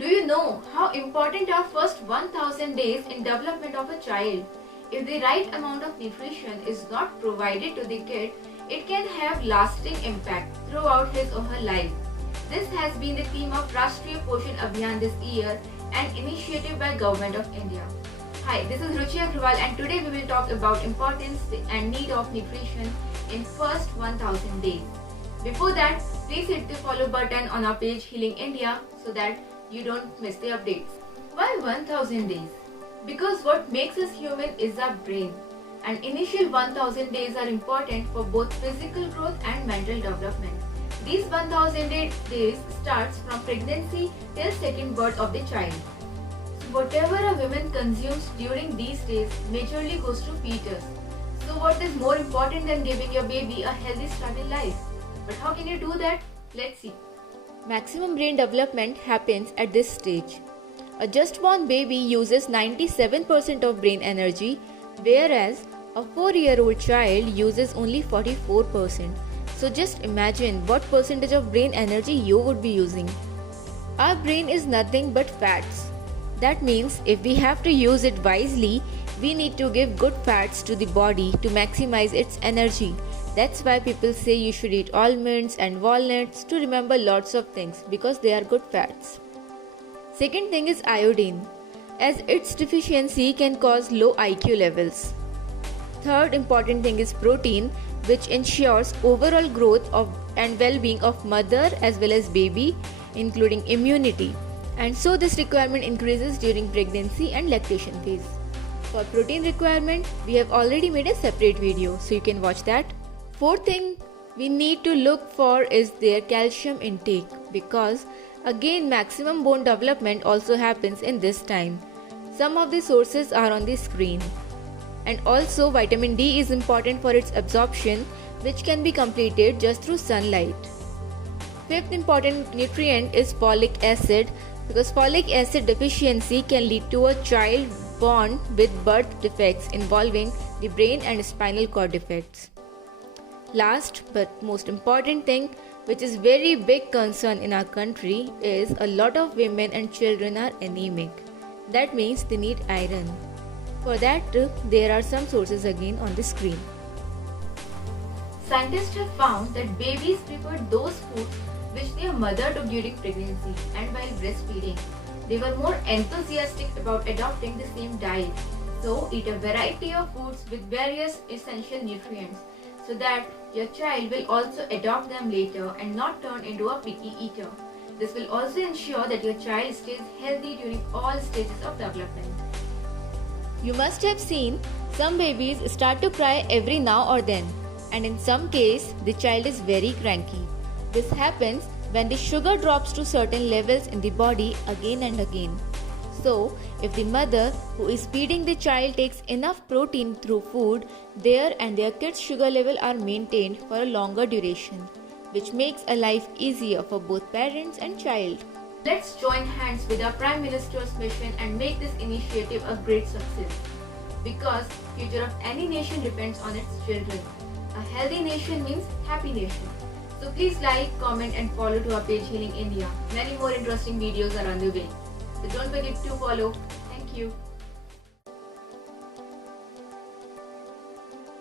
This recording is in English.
Do you know how important are first 1000 days in development of a child? If the right amount of nutrition is not provided to the kid, it can have lasting impact throughout his or her life. This has been the theme of Rashtriya Poshan Abhiyan this year, an initiative by Government of India. Hi, this is Ruchi Agrawal and today we will talk about importance and need of nutrition in first 1000 days. Before that, please hit the follow button on our page Healing India so that you don't miss the updates. Why 1000 days? Because what makes us human is our brain, and initial 1000 days are important for both physical growth and mental development. These 1000 days starts from pregnancy till second birth of the child. So whatever a woman consumes during these days majorly goes to fetus. So what is more important than giving your baby a healthy start in life? But how can you do that? Let's see. Maximum brain development happens at this stage. A just born baby uses 97% of brain energy, whereas a 4-year-old child uses only 44%. So just imagine what percentage of brain energy you would be using. Our brain is nothing but fats. That means if we have to use it wisely, we need to give good fats to the body to maximize its energy. That's why people say you should eat almonds and walnuts to remember lots of things because they are good fats. Second thing is iodine, as its deficiency can cause low IQ levels. Third important thing is protein, which ensures overall growth and well-being of mother as well as baby, including immunity. And so this requirement increases during pregnancy and lactation phase. For protein requirement, we have already made a separate video, so you can watch that. Fourth thing we need to look for is their calcium intake, because again maximum bone development also happens in this time. Some of the sources are on the screen. And also vitamin D is important for its absorption, which can be completed just through sunlight. Fifth important nutrient is folic acid, because folic acid deficiency can lead to a child born with birth defects involving the brain and spinal cord defects. Last but most important thing, which is very big concern in our country, is a lot of women and children are anemic. That means they need iron. For that, there are some sources again on the screen. Scientists have found that babies prefer those foods which their mother took during pregnancy and while breastfeeding. They were more enthusiastic about adopting the same diet. So eat a variety of foods with various essential nutrients so that your child will also adopt them later and not turn into a picky eater. This will also ensure that your child stays healthy during all stages of development. You must have seen some babies start to cry every now or then, and in some case the child is very cranky. This happens when the sugar drops to certain levels in the body again and again. So, if the mother who is feeding the child takes enough protein through food, their and their kid's sugar level are maintained for a longer duration, which makes a life easier for both parents and child. Let's join hands with our Prime Minister's mission and make this initiative a great success. Because future of any nation depends on its children. A healthy nation means happy nation. So please like, comment and follow to our page Healing India. Many more interesting videos are on the way. So don't forget to follow. Thank you.